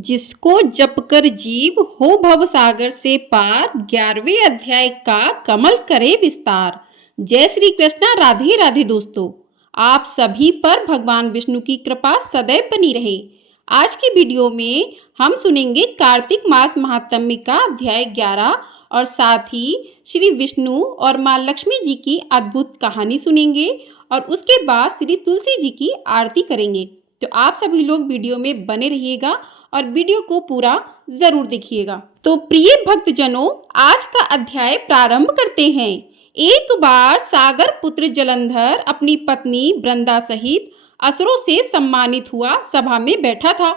जिसको जप कर जीव हो भव सागर से पार 11वें अध्याय का कमल करे विस्तार। जय श्री कृष्णा। राधे राधे दोस्तों, आप सभी पर भगवान विष्णु की कृपा सदैव बनी रहे। आज की वीडियो में हम सुनेंगे कार्तिक मास महात्म्य का अध्याय 11 और साथ ही श्री विष्णु और माँ लक्ष्मी जी की अद्भुत कहानी सुनेंगे और उसके बाद श्री तुलसी जी की आरती करेंगे। तो आप सभी लोग वीडियो में बने रहिएगा और वीडियो को पूरा जरूर देखिएगा। तो प्रिय भक्तजनों, आज का अध्याय प्रारंभ करते हैं। एक बार सागर पुत्र जलंधर अपनी पत्नी वृंदा सहित असुरों से सम्मानित हुआ सभा में बैठा था।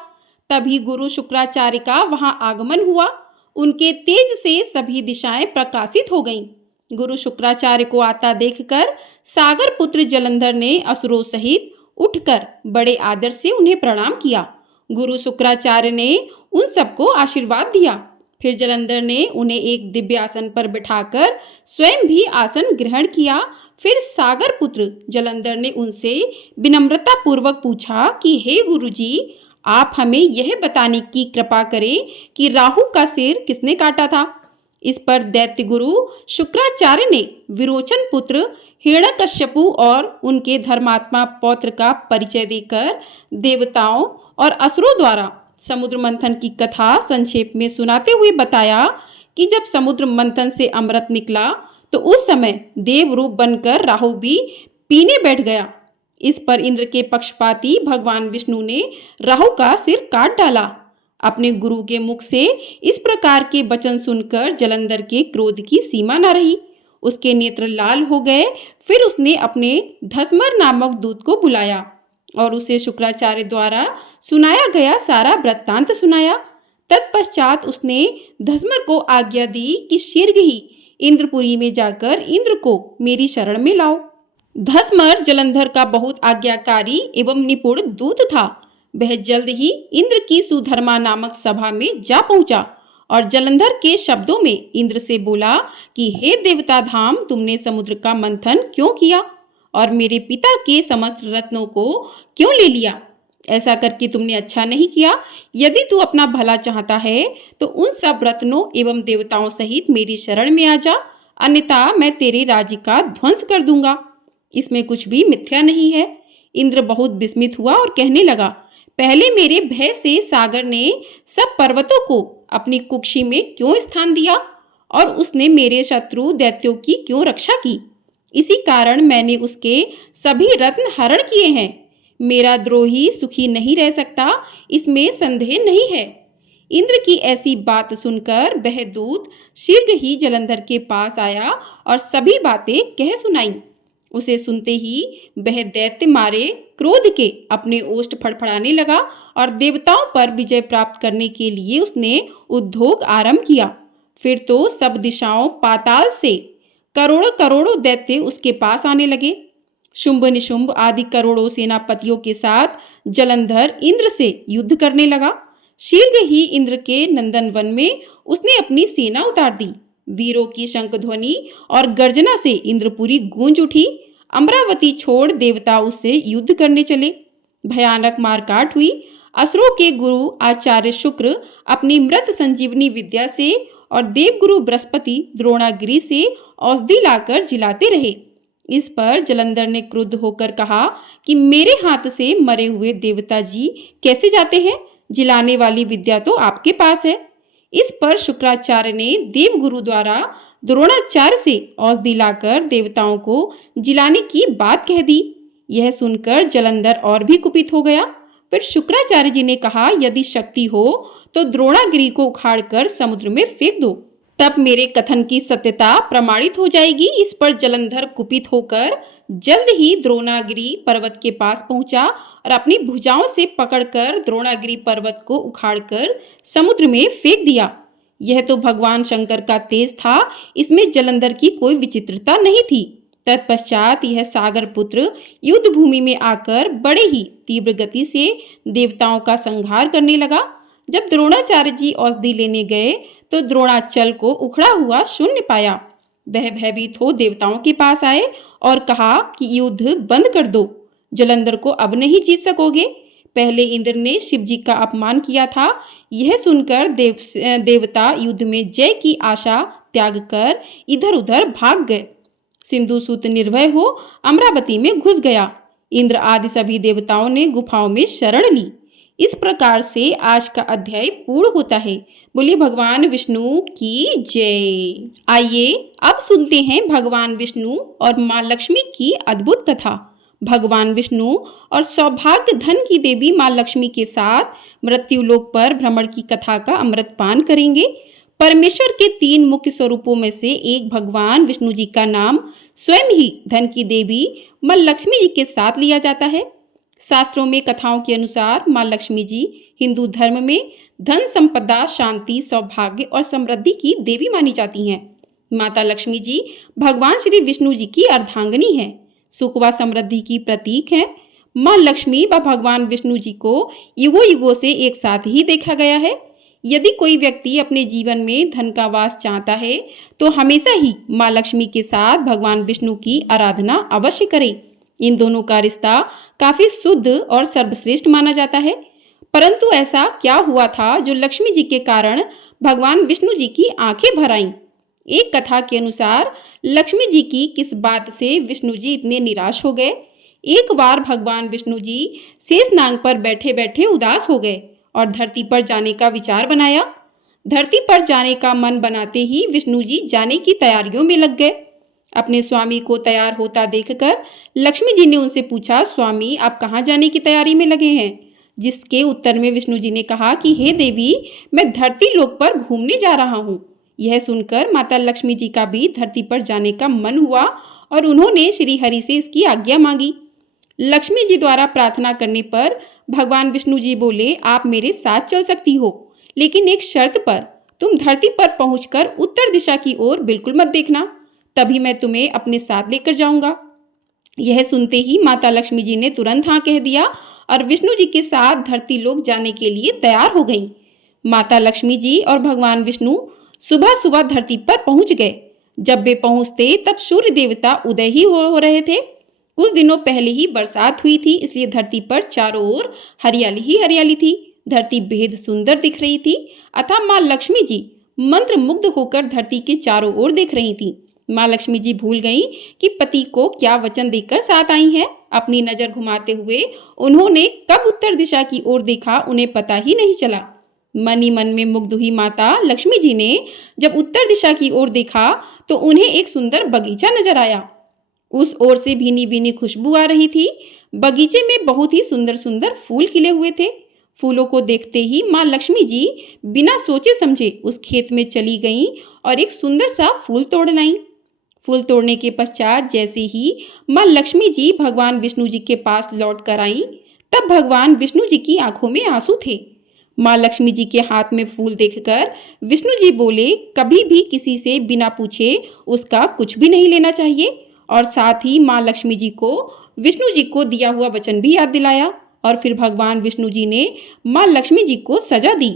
तभी गुरु शुक्राचार्य का वहां आगमन हुआ। उनके तेज से सभी दिशाएं प्रकाशित हो गईं। गुरु शुक्राचार्य को आता देखकर सागर पुत्र जलंधर ने असुरों सहित उठकर बड़े आदर से उन्हें प्रणाम किया। गुरु शुक्राचार्य ने उन सबको आशीर्वाद दिया। फिर जलंधर ने उन्हें एक दिव्य आसन पर बिठाकर स्वयं भी आसन ग्रहण किया। फिर सागर पुत्र जलंधर ने उनसे विनम्रता पूर्वक पूछा कि हे गुरुजी, आप हमें यह बताने की कृपा करें कि राहु का सिर किसने काटा था। इस पर दैत्य गुरु शुक्राचार्य ने विरोचन पुत्र हिरण्यकश्यपु और उनके धर्मात्मा पौत्र का परिचय देकर देवताओं और असुरों द्वारा समुद्र मंथन की कथा संक्षेप में सुनाते हुए बताया कि जब समुद्र मंथन से अमृत निकला तो उस समय देव रूप बनकर राहु भी पीने बैठ गया। इस पर इंद्र के पक्षपाती भगवान विष्णु ने राहु का सिर काट डाला। अपने गुरु के मुख से इस प्रकार के वचन सुनकर जलंधर के क्रोध की सीमा न रही। उसके नेत्र लाल हो गए। फिर उसने अपने धसमर नामक दूत को बुलाया और उसे शुक्राचार्य द्वारा सुनाया गया सारा वृत्तांत सुनाया। तत्पश्चात उसने धसमर को आज्ञा दी कि शीघ्र ही इंद्रपुरी में जाकर इंद्र को मेरी शरण में लाओ। धसमर जलंधर का बहुत आज्ञाकारी एवं निपुण दूत था। वह जल्द ही इंद्र की सुधर्मा नामक सभा में जा पहुंचा और जलंधर के शब्दों में इंद्र से बोला कि हे देवता धाम, तुमने समुद्र का मंथन क्यों किया और मेरे पिता के समस्त रत्नों को क्यों ले लिया? ऐसा करके तुमने अच्छा नहीं किया। यदि तू अपना भला चाहता है तो उन सब रत्नों एवं देवताओं सहित मेरी शरण में आ जा, अन्यथा मैं तेरे राज्य का ध्वंस कर दूंगा। इसमें कुछ भी मिथ्या नहीं है। इंद्र बहुत विस्मित हुआ और कहने लगा, पहले मेरे भय से सागर ने सब पर्वतों को अपनी कुक्षी में क्यों स्थान दिया और उसने मेरे शत्रु दैत्यों की क्यों रक्षा की? इसी कारण मैंने उसके सभी रत्न हरण किए हैं। मेरा द्रोही सुखी नहीं रह सकता, इसमें संदेह नहीं है। इंद्र की ऐसी बात सुनकर वह दूत शीघ्र ही जलंधर के पास आया और सभी बातें कह सुनाई। उसे सुनते ही वह दैत्य मारे क्रोध के अपने ओष्ठ फड़फड़ाने लगा और देवताओं पर विजय प्राप्त करने के लिए उसने उद्योग आरंभ किया। फिर तो सब दिशाओं पाताल से करोड़ों करोड़ों दैत्य उसके पास आने लगे। शुंभ निशुंभ आदि करोड़ों सेनापतियों के साथ जलंधर इंद्र से युद्ध करने लगा। शीघ्र ही इंद्र के नंदन वन में उसने अपनी सेना उतार दी। वीरों की शंख ध्वनि और गर्जना से इंद्रपुरी गूंज उठी। अमरावती छोड़ देवता उससे युद्ध करने चले। भयानक मारकाट हुई। असुरों के गुरु आचार्य शुक्र अपनी मृत संजीवनी विद्या से और देवगुरु बृहस्पति द्रोणागिरी से औषधि लाकर जिलाते रहे। इस पर जलंधर ने क्रुद्ध होकर कहा कि मेरे हाथ से मरे हुए देवता जी कैसे जाते हैं? जिलाने वाली विद्या तो आपके पास है। इस पर शुक्राचार्य ने देवगुरु द्वारा द्रोणाचार्य से औषधि लाकर देवताओं को जिलाने की बात कह दी। यह सुनकर जलंधर और भी कुपित हो गया। फिर शुक्राचार्य जी ने कहा, यदि शक्ति हो तो द्रोणागिरी को उखाड़कर समुद्र में फेंक दो, तब मेरे कथन की सत्यता प्रमाणित हो जाएगी। इस पर जलंधर कुपित होकर जल्द ही द्रोणागिरी पर्वत के पास पहुंचा और अपनी भुजाओं से पकड़कर द्रोणागिरी पर्वत को उखाड़कर समुद्र में फेंक दिया। यह तो भगवान शंकर का तेज था, इसमें जलंधर की कोई विचित्रता नहीं थी। तत्पश्चात यह सागर पुत्र युद्ध भूमि में आकर बड़े ही तीव्र गति से देवताओं का संहार करने लगा। जब द्रोणाचार्य जी औषधि लेने गए तो द्रोणाचल को उखड़ा हुआ शून्य पाया। वह भयभीत हो देवताओं के पास आए और कहा कि युद्ध बंद कर दो, जलंधर को अब नहीं जीत सकोगे। पहले इंद्र ने शिव जी का अपमान किया था। यह सुनकर देवता युद्ध में जय की आशा त्याग कर इधर उधर भाग गए। सिंधुसूत निर्भय हो अमरावती में घुस गया। इंद्र आदि सभी देवताओं ने गुफाओं में शरण ली। इस प्रकार से आज का अध्याय पूर्ण होता है। बोलिए भगवान विष्णु की जय। आइए अब सुनते हैं भगवान विष्णु और माँ लक्ष्मी की अद्भुत कथा। भगवान विष्णु और सौभाग्य धन की देवी माँ लक्ष्मी के साथ मृत्युलोक पर भ्रमण की कथा का अमृतपान करेंगे। परमेश्वर के 3 मुख्य स्वरूपों में से एक भगवान विष्णु जी का नाम स्वयं ही धन की देवी माँ लक्ष्मी जी के साथ लिया जाता है। शास्त्रों में कथाओं के अनुसार माँ लक्ष्मी जी हिंदू धर्म में धन संपदा, शांति, सौभाग्य और समृद्धि की देवी मानी जाती हैं। माता लक्ष्मी जी भगवान श्री विष्णु जी की अर्धांगिनी हैं, सुख व समृद्धि की प्रतीक हैं। माँ लक्ष्मी व भगवान विष्णु जी को युगों युगों से एक साथ ही देखा गया है। यदि कोई व्यक्ति अपने जीवन में धन का वास चाहता है तो हमेशा ही माँ लक्ष्मी के साथ भगवान विष्णु की आराधना अवश्य करे। इन दोनों का रिश्ता काफी शुद्ध और सर्वश्रेष्ठ माना जाता है। परंतु ऐसा क्या हुआ था जो लक्ष्मी जी के कारण भगवान विष्णु जी की आंखें भर आईं? एक कथा के अनुसार लक्ष्मी जी की किस बात से विष्णु जी इतने निराश हो गए? एक बार भगवान विष्णु जी शेषनाग पर बैठे बैठे उदास हो गए और धरती पर जाने का विचार बनाया। धरती पर जाने का मन बनाते ही विष्णु जी जाने की तैयारियों में लग गए। अपने स्वामी को तैयार होता देखकर लक्ष्मी जी ने उनसे पूछा, स्वामी आप कहाँ जाने की तैयारी में लगे हैं? जिसके उत्तर में विष्णु जी ने कहा कि हे देवी, मैं धरती लोक पर घूमने जा रहा हूँ। यह सुनकर माता लक्ष्मी जी का भी धरती पर जाने का मन हुआ और उन्होंने श्री हरि से इसकी आज्ञा मांगी। लक्ष्मी जी द्वारा प्रार्थना करने पर भगवान विष्णु जी बोले, आप मेरे साथ चल सकती हो, लेकिन एक शर्त पर। तुम धरती पर पहुंचकर उत्तर दिशा की ओर बिल्कुल मत देखना, तभी मैं तुम्हें अपने साथ लेकर जाऊंगा। यह सुनते ही माता लक्ष्मी जी ने तुरंत हाँ कह दिया और विष्णु जी के साथ धरती लोक जाने के लिए तैयार हो गईं। माता लक्ष्मी जी और भगवान विष्णु सुबह सुबह धरती पर पहुंच गए। जब वे पहुंचते तब सूर्य देवता उदय ही हो रहे थे। कुछ दिनों पहले ही बरसात हुई थी, इसलिए धरती पर चारों ओर हरियाली ही हरियाली थी। धरती बेहद सुंदर दिख रही थी। अतः माँ लक्ष्मी जी मंत्र मुग्ध होकर धरती के चारों ओर देख रही थी। माँ लक्ष्मी जी भूल गईं कि पति को क्या वचन देकर साथ आई हैं। अपनी नजर घुमाते हुए उन्होंने कब उत्तर दिशा की ओर देखा उन्हें पता ही नहीं चला। मन ही मन में मुग्ध हुई माता लक्ष्मी जी ने जब उत्तर दिशा की ओर देखा तो उन्हें एक सुंदर बगीचा नजर आया। उस ओर से भीनी भीनी खुशबू आ रही थी। बगीचे में बहुत ही सुंदर सुंदर फूल खिले हुए थे। फूलों को देखते ही माँ लक्ष्मी जी बिना सोचे समझे उस खेत में चली गईं और एक सुंदर सा फूल तोड़ लाईं। फूल तोड़ने के पश्चात जैसे ही माँ लक्ष्मी जी भगवान विष्णु जी के पास लौट कर आईं, तब भगवान विष्णु जी की आंखों में आंसू थे। माँ लक्ष्मी जी के हाथ में फूल देखकर विष्णु जी बोले, कभी भी किसी से बिना पूछे उसका कुछ भी नहीं लेना चाहिए। और साथ ही माँ लक्ष्मी जी को विष्णु जी को दिया हुआ वचन भी याद दिलाया। और फिर भगवान विष्णु जी ने माँ लक्ष्मी जी को सजा दी।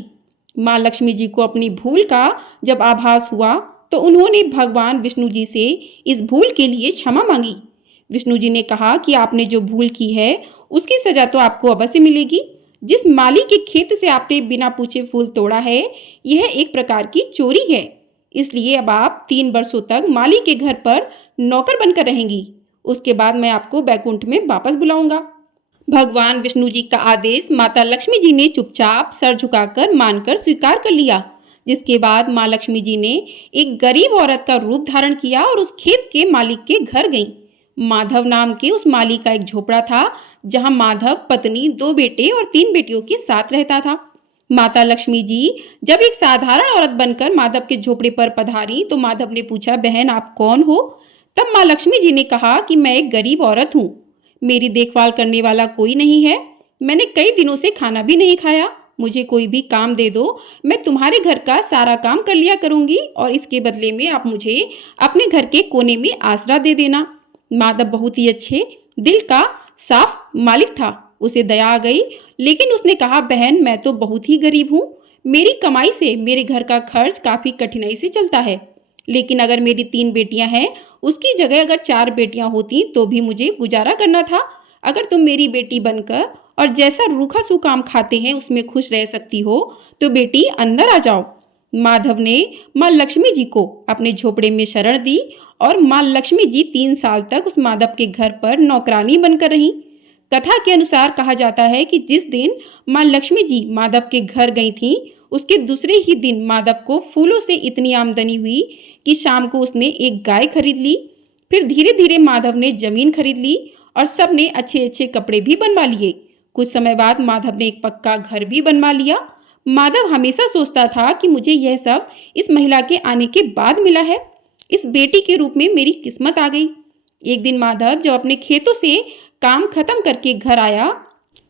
माँ लक्ष्मी जी को अपनी भूल का जब आभास हुआ तो उन्होंने भगवान विष्णु जी से इस भूल के लिए क्षमा मांगी। विष्णु जी ने कहा कि आपने जो भूल की है उसकी सजा तो आपको अवश्य मिलेगी। जिस माली के खेत से आपने बिना पूछे फूल तोड़ा है, यह एक प्रकार की चोरी है। इसलिए अब आप 3 वर्षों तक माली के घर पर नौकर बनकर रहेंगी। उसके बाद मैं आपको बैकुंठ में वापस बुलाऊंगा। भगवान विष्णु जी का आदेश माता लक्ष्मी जी ने चुपचाप सर झुकाकर मानकर स्वीकार कर लिया। जिसके बाद माँ लक्ष्मी जी ने एक गरीब औरत का रूप धारण किया और उस खेत के मालिक के घर गईं। माधव नाम के उस माली का एक झोपड़ा था, जहां माधव पत्नी, 2 बेटे और 3 बेटियों के साथ रहता था। माता लक्ष्मी जी जब एक साधारण औरत बनकर माधव के झोपड़े पर पधारी तो माधव ने पूछा, बहन आप कौन हो? तब माँ लक्ष्मी जी ने कहा कि मैं एक गरीब औरत हूँ, मेरी देखभाल करने वाला कोई नहीं है, मैंने कई दिनों से खाना भी नहीं खाया, मुझे कोई भी काम दे दो, मैं तुम्हारे घर का सारा काम कर लिया करूंगी और इसके बदले में आप मुझे अपने घर के कोने में आसरा दे देना। माधव बहुत ही अच्छे दिल का साफ मालिक था, उसे दया आ गई, लेकिन उसने कहा, बहन मैं तो बहुत ही गरीब हूँ, मेरी कमाई से मेरे घर का खर्च काफी कठिनाई से चलता है, लेकिन अगर मेरी 3 बेटियां हैं उसकी जगह अगर 4 बेटियां होती तो भी मुझे गुजारा करना था। अगर तुम मेरी बेटी बनकर और जैसा रूखा सूखा आम खाते हैं उसमें खुश रह सकती हो तो बेटी अंदर आ जाओ। माधव ने माँ लक्ष्मी जी को अपने झोपड़े में शरण दी और माँ लक्ष्मी जी 3 साल तक उस माधव के घर पर नौकरानी बनकर रहीं। कथा के अनुसार कहा जाता है कि जिस दिन माँ लक्ष्मी जी माधव के घर गई थीं, उसके दूसरे ही दिन माधव को फूलों से इतनी आमदनी हुई कि शाम को उसने एक गाय खरीद ली। फिर धीरे धीरे माधव ने जमीन खरीद ली और सबने अच्छे अच्छे कपड़े भी बनवा लिए। कुछ समय बाद माधव ने एक पक्का घर भी बनवा लिया। माधव हमेशा सोचता था कि मुझे यह सब इस महिला के आने के बाद मिला है। इस बेटी के रूप में मेरी किस्मत आ गई। एक दिन माधव जब अपने खेतों से काम खत्म करके घर आया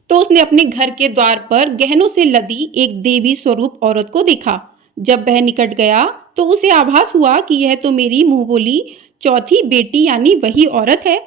तो उसने अपने घर के द्वार पर गहनों से लदी एक देवी स्वरूप औरत को देखा। जब वह निकट गया तो उसे आभास हुआ कि यह तो मेरी मुंह बोली चौथी बेटी यानी वही औरत है।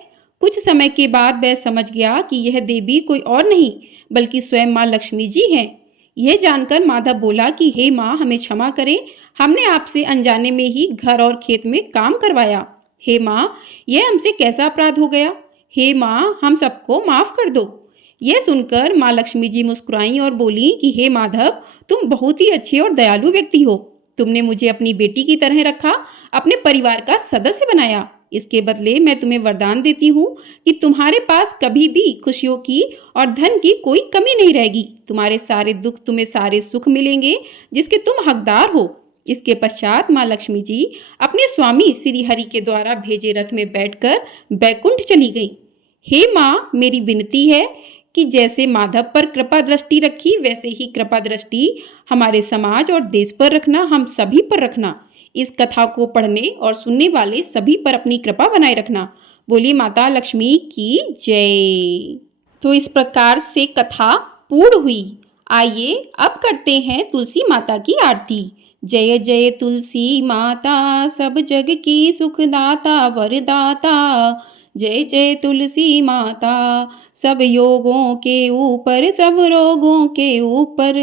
कुछ समय के बाद वह समझ गया कि यह देवी कोई और नहीं बल्कि स्वयं माँ लक्ष्मी जी हैं। यह जानकर माधव बोला कि हे माँ, हमें क्षमा करें, हमने आपसे अनजाने में ही घर और खेत में काम करवाया। हे माँ, यह हमसे कैसा अपराध हो गया। हे माँ, हम सबको माफ कर दो। यह सुनकर माँ लक्ष्मी जी मुस्कुराई और बोली कि हे माधव, तुम बहुत ही अच्छे और दयालु व्यक्ति हो। तुमने मुझे अपनी बेटी की तरह रखा, अपने परिवार का सदस्य बनाया। इसके बदले मैं तुम्हें वरदान देती हूँ कि तुम्हारे पास कभी भी खुशियों की और धन की कोई कमी नहीं रहेगी। तुम्हारे सारे दुख तुम्हें सारे सुख मिलेंगे जिसके तुम हकदार हो। इसके पश्चात माँ लक्ष्मी जी अपने स्वामी श्री हरि के द्वारा भेजे रथ में बैठकर बैकुंठ चली गई। हे माँ, मेरी विनती है कि जैसे माधव पर कृपा दृष्टि रखी वैसे ही कृपा दृष्टि हमारे समाज और देश पर रखना, हम सभी पर रखना। इस कथा को पढ़ने और सुनने वाले सभी पर अपनी कृपा बनाए रखना। बोली माता लक्ष्मी की जय। तो इस प्रकार से कथा पूर्ण हुई। आइए अब करते हैं तुलसी माता की आरती। जय जय तुलसी माता, सब जग की सुखदाता वरदाता। जय जय तुलसी माता, सब योगों के ऊपर सब रोगों के ऊपर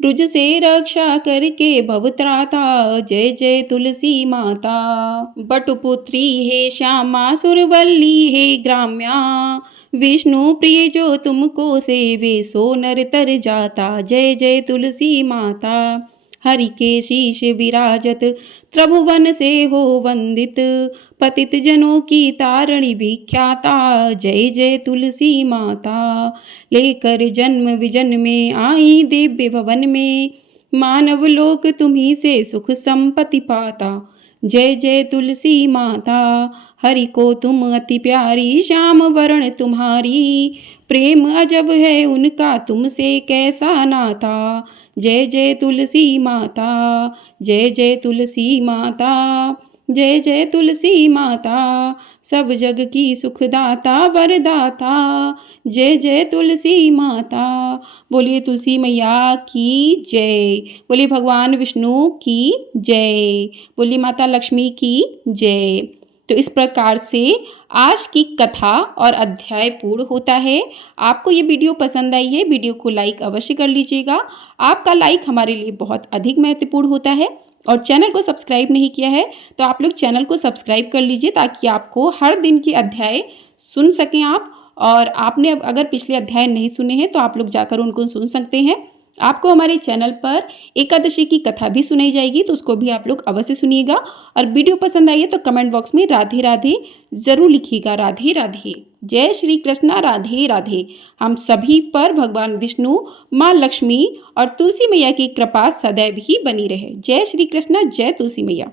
रुज से रक्षा करके भवत्राता। जय जय तुलसी माता। बटुपुत्री हे श्यामा, सुरवल्ली हे ग्राम्या, विष्णु प्रिय जो तुमको सेवे सो नर तर जाता। जय जय तुलसी माता। हरि के शीश विराजत त्रिभुवन से हो वंदित, पतित जनों की तारणी विख्याता। जय जय तुलसी माता। लेकर जन्म विजन में आई दिव्य भवन में, मानव लोक तुम्ही से सुख संपत्ति पाता। जय जय तुलसी माता। हरि को तुम अति प्यारी, श्याम वरण तुम्हारी, प्रेम अजब है उनका तुमसे कैसा नाता। जय जय तुलसी माता। जय जय तुलसी माता। जय जय तुलसी माता, सब जग की सुखदाता वरदाता। जय जय तुलसी माता। बोलिए तुलसी मैया की जय। बोलिए भगवान विष्णु की जय। बोलिए माता लक्ष्मी की जय। तो इस प्रकार से आज की कथा और अध्याय पूर्ण होता है। आपको ये वीडियो पसंद आई है, वीडियो को लाइक अवश्य कर लीजिएगा। आपका लाइक हमारे लिए बहुत अधिक महत्वपूर्ण होता है। और चैनल को सब्सक्राइब नहीं किया है तो आप लोग चैनल को सब्सक्राइब कर लीजिए ताकि आपको हर दिन के अध्याय सुन सकें आप। और आपने अगर पिछले अध्याय नहीं सुने हैं तो आप लोग जाकर उनको सुन सकते हैं। आपको हमारे चैनल पर एकादशी की कथा भी सुनाई जाएगी तो उसको भी आप लोग अवश्य सुनिएगा। और वीडियो पसंद आई है तो कमेंट बॉक्स में राधे राधे जरूर लिखिएगा। राधे राधे। जय श्री कृष्णा। राधे राधे। हम सभी पर भगवान विष्णु, माँ लक्ष्मी और तुलसी मैया की कृपा सदैव ही बनी रहे। जय श्री कृष्णा। जय तुलसी मैया।